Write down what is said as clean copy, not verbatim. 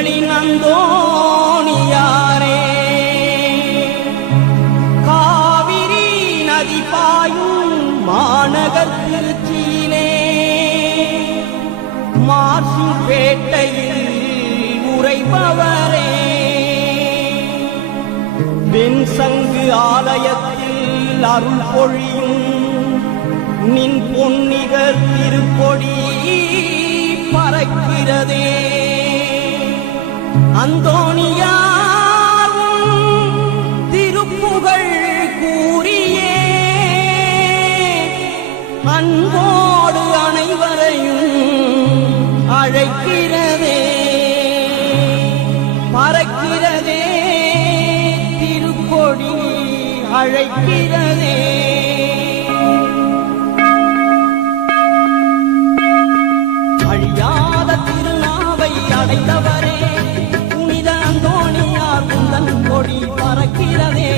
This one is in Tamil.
எங்களின் அந்தோணியாரே. காவிரி நதி பாயும் மாநகர் திருச்சியிலே மாசுப்பேட்டையில் உரைபவரே. வெண்சங்கு ஆலயத்தில் அருள் பொழியும் நின் பொன்னிகர் திருப்பொடி பறக்கிறதே. அந்தோணியார் திருப்புகழ் கூறியே அன்போடு அனைவரையும் அழைக்கிறதே. பறக்கிறதே திருப்பொடி அழைக்கிறதே. அழியாத திருநாவை அடைந்தவரே புனித அந்தோணியார் உந்தன் கொடி பறக்கிறதே.